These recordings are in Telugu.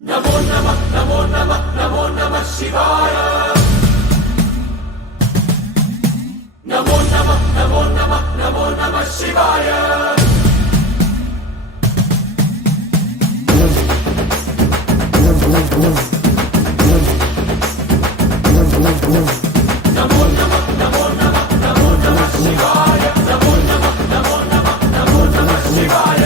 నమో నమః నమో నమః నమో నమః శివాయ నమో నమః నమో నమః నమో నమః శివాయ నమో నమః నమో నమః నమో నమః శివాయ నమో నమః నమో నమః నమో నమః శివాయ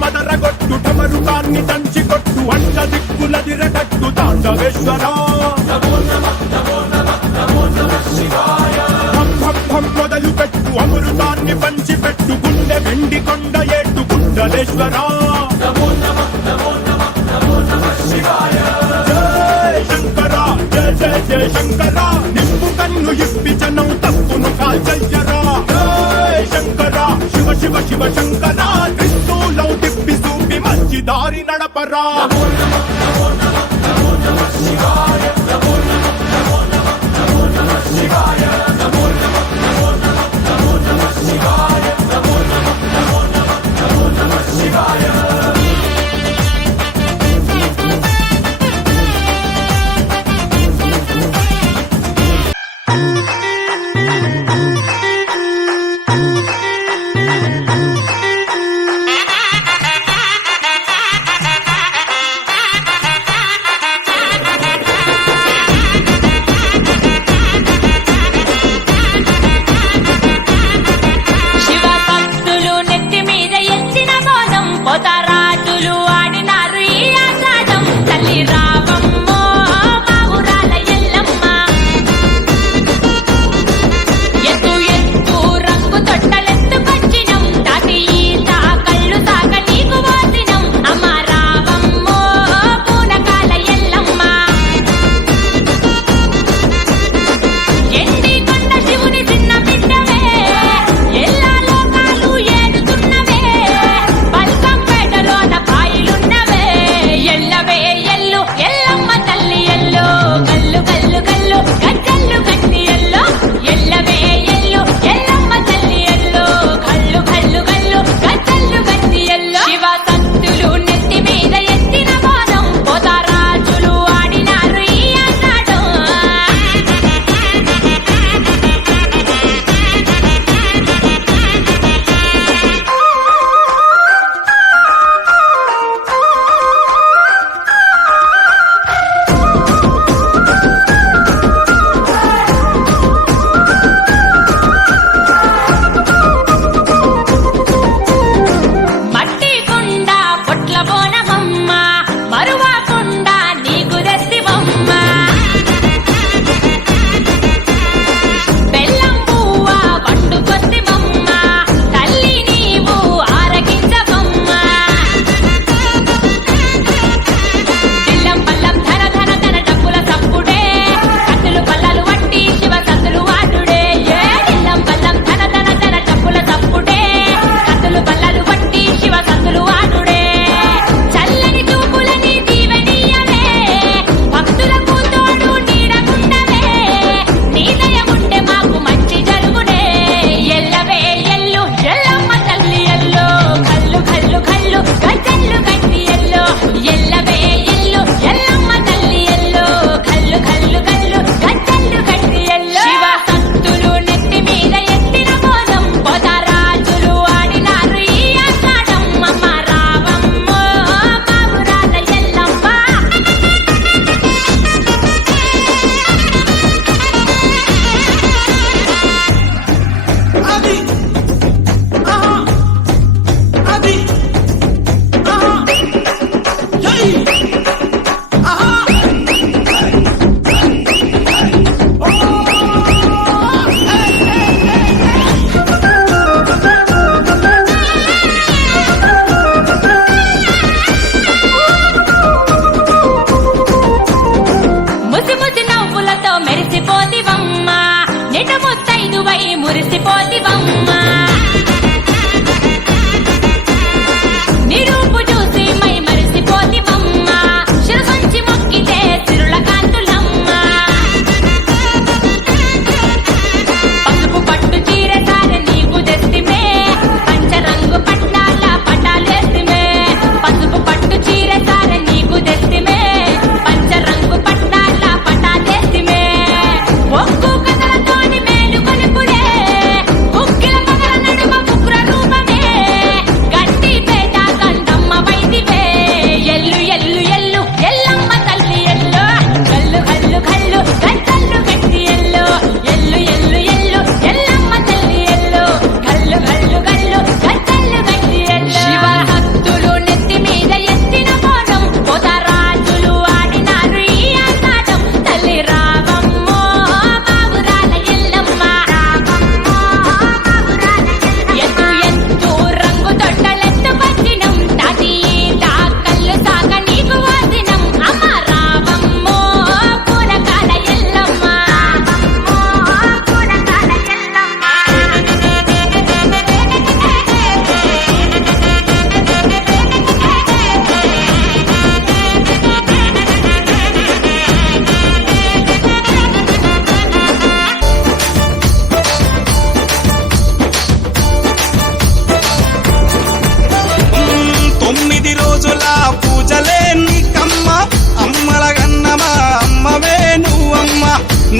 మదరగొట్టు ఢమరుకాన్ని దంచి కొట్టు అష్ట దిక్కులదిరగట్టు తాండవేశ్వర నమో నమః నమో నమః నమో నమః శివాయ భం భం భం మొదలు పెట్టు అమృతాన్ని పంచి పెట్టు గుండె వెండి కొండ ఏట్టు కుండలేశ్వర నమో నమః నమో నమః నమో నమః శివాయ జయ శంకర జయ జయ జయ శంకర నిప్పు కన్ను ఇప్పి జనం తప్పును కాల్చయ్యరా జయ శంకర శివ శివ శివ శంకర త్రిశూలం తిప్పి చూపి మంచి దారి నడపరా నమో నమః నమో నమః నమో నమః శివాయ నమో నమః నమో నమః నమో నమః శివాయ నమో నమః నమో నమః నమో నమః శివాయ నమో నమః నమో నమః నమో నమః శివాయ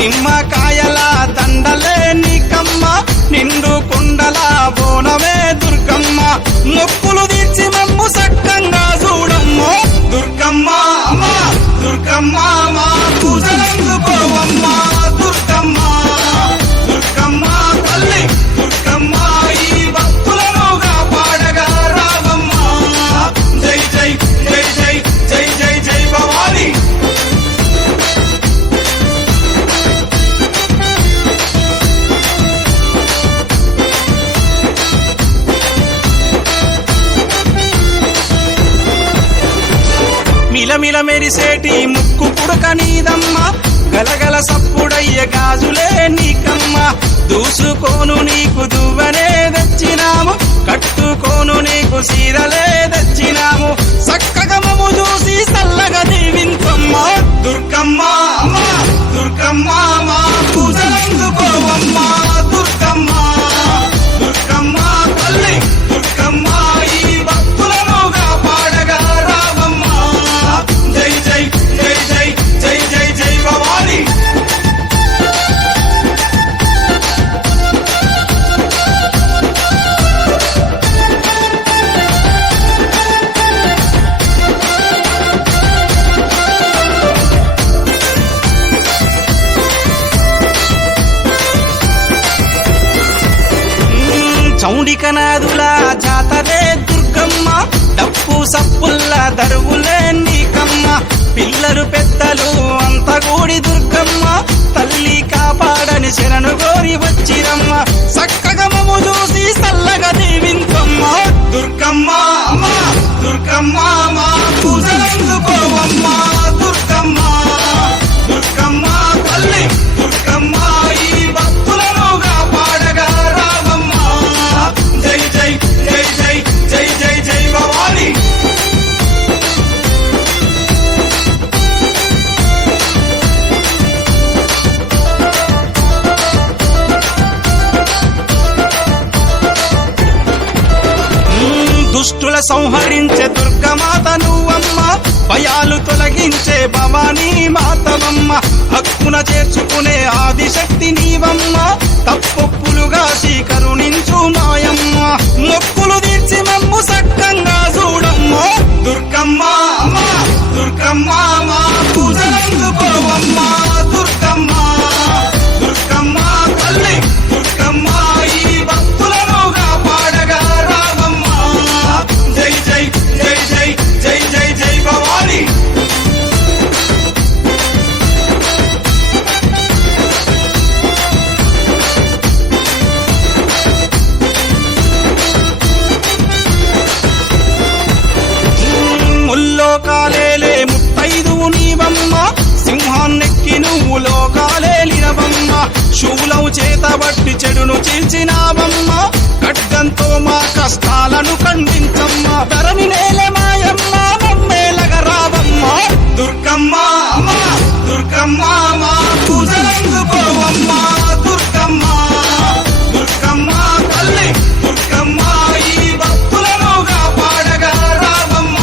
నిమ్మకాయల దండలే నీకమ్మ నిండు కుండల బోనమే దుర్గమ్మ మొక్కులు తీర్చి మమ్ము సక్కంగా చూడమ్మో దుర్గమ్మ అమ్మా దుర్గమ్మ మా పూజలందుకోవమ్మ దుర్గమ్మ దుర్గమ్మ తల్లి దుర్గమ్మ ఈ భక్తులనుగా పాడగా రావమ్మ జై జై జై జై జై జై జై భవాని మిలమిల మెరిసేటి ముక్కు పుడక నీదమ్మ గలగల సప్పుడయ్య గాజులే నీకమ్మ దూసుకోను నీకు దువ్వనే తెచ్చినాము కట్టుకోను నీకు సీరలే తెచ్చినాము సక్కగమము చూసి చల్లగా దీవించమ్మ దుర్గమ్మ అమ్మా దుర్గమ్మ మా పూజలందుకోవమ్మ దుర్గమ్మ దుర్గమ్మ తల్లి దుర్గమ్మ ఈ భక్తులనుగా పాడగా రావమ్మ జై జై జై జై జై జై జై భవాని చౌడికనాదుల జాతరే దుర్గమ్మ డప్పు సప్పుల్ల దరువులే నీకమ్మ పిల్లలు పెద్దలు అంత కూడి దుర్గమ్మ తల్లి కాపాడని శరణు గోరి వచ్చిరమ్మ సక్కగమము చూసి చల్లగా దీవించమ్మ దుర్గమ్మ అమ్మా దుర్గమ్మ మా పూజలందుకోవమ్మ దుర్గమ్మ దుర్గమ్మ తల్లి దుర్గమ్మ ఈ భక్తులనుగా పాడగా రావమ్మ జై జై జై జై జై జై జై భవాని దుష్టుల సంహరించే దుర్గమాత నువ్వమ్మ భయాలు తొలగించే భవానీ మాతవమ్మ హక్కున చేర్చుకునే ఆదిశక్తి నీవమ్మ తప్పొప్పులుగా కరుణించు మాయమ్మ మొక్కులు తీర్చి మమ్ము సక్కంగా చూడమ్మ దుర్గమ్మ అమ్మా దుర్గమ్మ మా పూజలందుకోవమ్మ దుర్గమ్మ దుర్గమ్మ తల్లి దుర్గమ్మ ఈ భక్తులనుగా పాడగా రావమ్మ జై జై జై జై జై జై జై భవాని ముల్లోకాలేలే ముత్తైదువు నీవమ్మ సింహాన్నెక్కి నువ్వు లోకాలేలినవమ్మ శూలవు చేతబట్టి చెడును చీల్చినావమ్మ ఖడ్గంతో మా కష్టాలను ఖండించమ్మ ధరణి నేల మాయమ్మ మమ్మేలగా రావమ్మ దుర్గమ్మ అమ్మా దుర్గమ్మ మా పూజలందుకోవమ్మ దుర్గమ్మ దుర్గమ్మ తల్లి దుర్గమ్మ ఈ భక్తులనుగా పాడగా రావమ్మ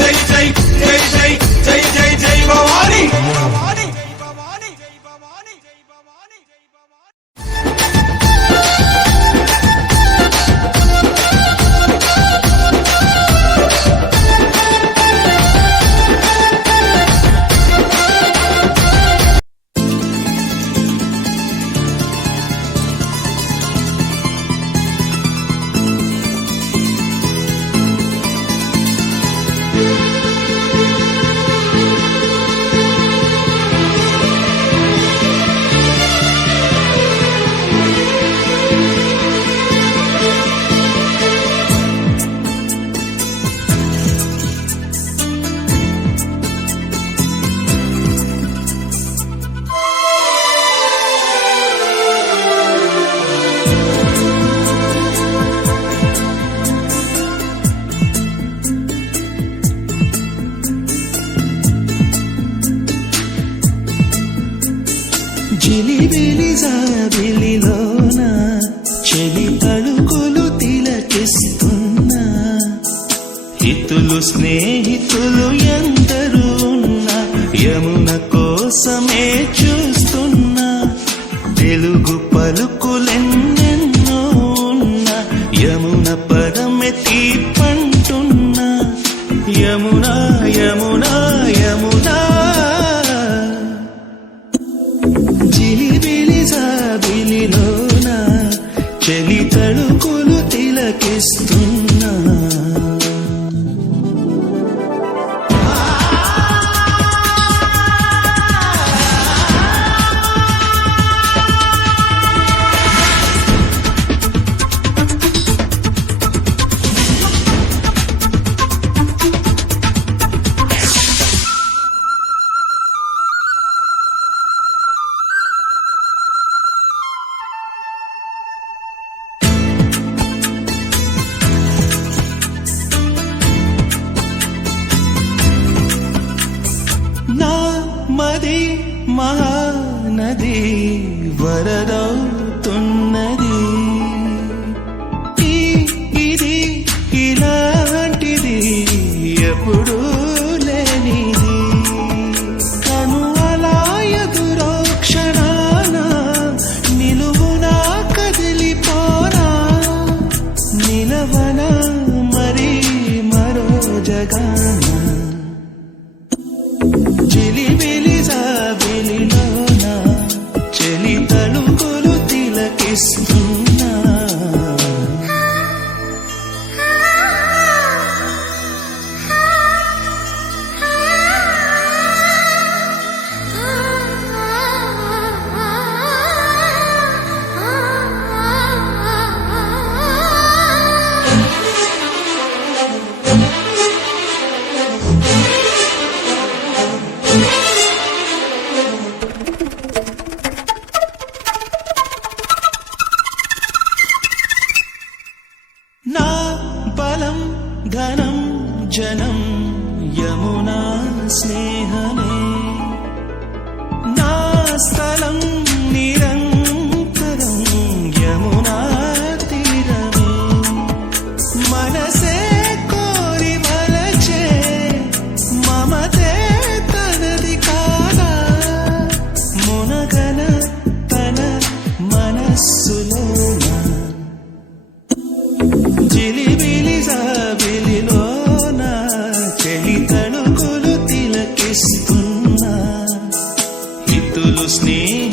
జై జై జై జై జై జై జై భవాని భవాని భవాని జై భవాని జై భవాని జై భవాని జిలిబిలి జాబిలిలోన చెలి తళుకులు తిలకిస్తున్నా హితులు స్నేహితులు ఎందరూ ఉన్నా యమున కోసమే చూస్తున్నా మది మహానది వరదవుతున్నది ఇది ఇలాంటిది ఎప్పుడూ లేనిది కను అలా ఎదురో క్షణాన నిలువునా కదిలిపోనా నిలవన మరి మరో జగాన చిలిబిలి జాబిలిలోన చెలి తలుకులు తిలకిస్తున్నా నా బలం ధనం జనం యమునా స్నేహమే నా స్థలం నిరంతరం యమునా తీరమే మనసే కోరి వలచే మమతే తనది కాదా మునగన తన మనస్సులోన జిలిబిలి జాబిలిలోన చెలి తణుకులు తిలకిస్తున్నా హితులు స్నేహ